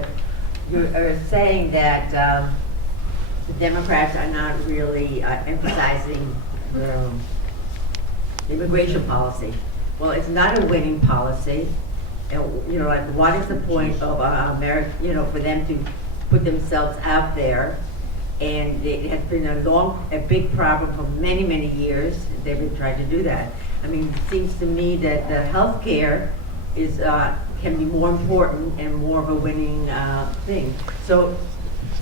but you're saying that the Democrats are not really emphasizing the immigration policy. Well, it's not a winning policy. And, you know, like, what is the point of America, you know, for them to put themselves out there? And it has been a big problem for many, many years. They've been trying to do that. I mean, it seems to me that the health care is, can be more important and more of a winning thing. So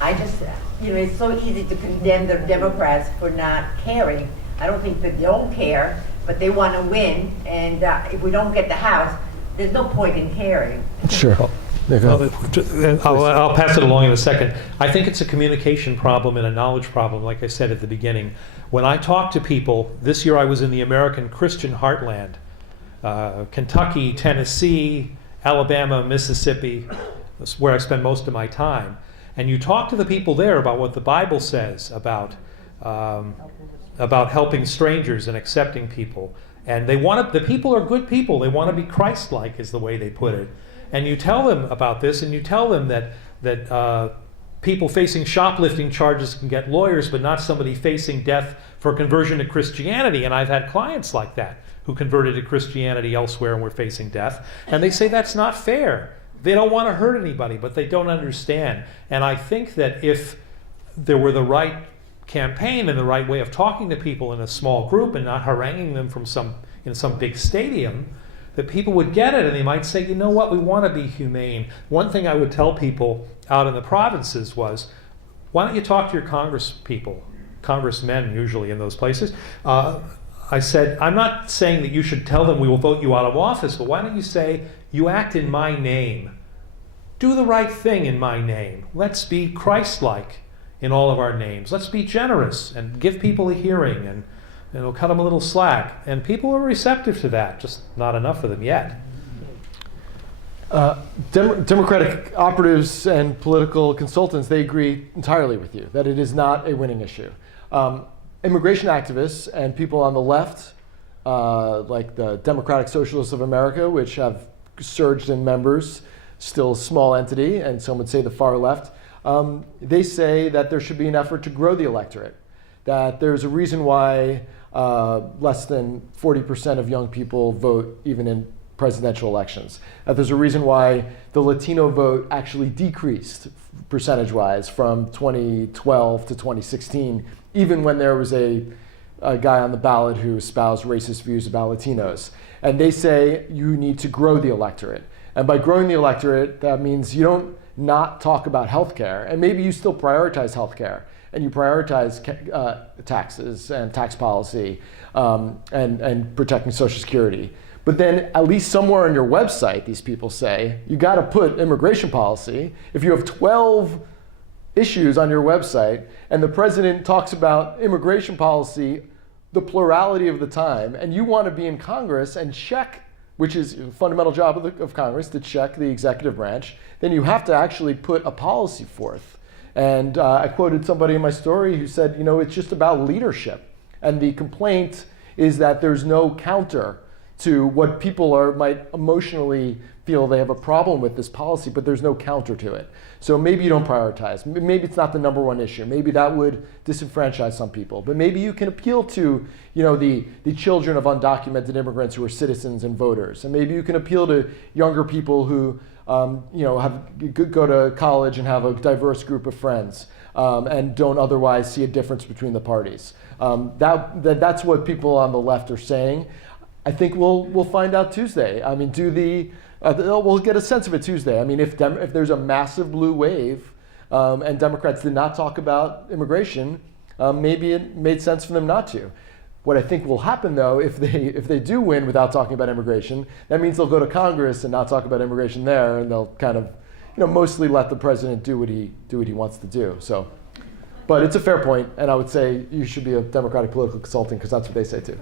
I just, you know, it's so easy to condemn the Democrats for not caring. I don't think that they don't care, but they want to win. And if we don't get the House, there's no point in caring. Sure. I'll pass it along in a second. I think it's a communication problem and a knowledge problem, like I said at the beginning. When I talk to people, this year I was in the American Christian heartland, Kentucky, Tennessee, Alabama, Mississippi, that's where I spend most of my time. And you talk to the people there about what the Bible says about helping strangers and accepting people. And the people are good people. They want to be Christ-like, is the way they put it. And you tell them about this, and you tell them that people facing shoplifting charges can get lawyers, but not somebody facing death for conversion to Christianity. And I've had clients like that who converted to Christianity elsewhere and were facing death. And they say that's not fair. They don't want to hurt anybody, but they don't understand. And I think that if there were the right campaign and the right way of talking to people in a small group and not haranguing them from some big stadium, that people would get it and they might say, you know what, we want to be humane. One thing I would tell people out in the provinces was, why don't you talk to your congressmen usually in those places. I said, I'm not saying that you should tell them we will vote you out of office, but why don't you say, you act in my name. Do the right thing in my name. Let's be Christ-like in all of our names. Let's be generous and give people a hearing, and we'll cut them a little slack. And people are receptive to that, just not enough of them yet. Democratic operatives and political consultants, they agree entirely with you that it is not a winning issue. Immigration activists and people on the left, like the Democratic Socialists of America, which have surged in members, still a small entity, and some would say the far left, they say that there should be an effort to grow the electorate, that there's a reason why less than 40% of young people vote even in presidential elections, that there's a reason why the Latino vote actually decreased percentage-wise from 2012 to 2016, even when there was a guy on the ballot who espoused racist views about Latinos. And they say you need to grow the electorate. And by growing the electorate, that means you don't not talk about healthcare, and maybe you still prioritize healthcare, and you prioritize taxes and tax policy and protecting Social Security. But then at least somewhere on your website, these people say, you got to put immigration policy. If you have 12 issues on your website and the president talks about immigration policy the plurality of the time, and you want to be in Congress and check, which is a fundamental job of Congress, to check the executive branch, then you have to actually put a policy forth. And I quoted somebody in my story who said, you know, it's just about leadership. And the complaint is that there's no counter to what people might emotionally feel they have a problem with this policy, but there's no counter to it. So maybe you don't prioritize. Maybe it's not the number one issue. Maybe that would disenfranchise some people. But maybe you can appeal to, you know, the children of undocumented immigrants who are citizens and voters. And maybe you can appeal to younger people who you know, go to college and have a diverse group of friends and don't otherwise see a difference between the parties. That's what people on the left are saying. I think we'll find out Tuesday. I mean, we'll get a sense of it Tuesday. I mean, if there's a massive blue wave and Democrats did not talk about immigration, maybe it made sense for them not to. What I think will happen, though, if they do win without talking about immigration, that means they'll go to Congress and not talk about immigration there, and they'll kind of, you know, mostly let the president do what he wants to do. So, but it's a fair point, and I would say you should be a Democratic political consultant because that's what they say too.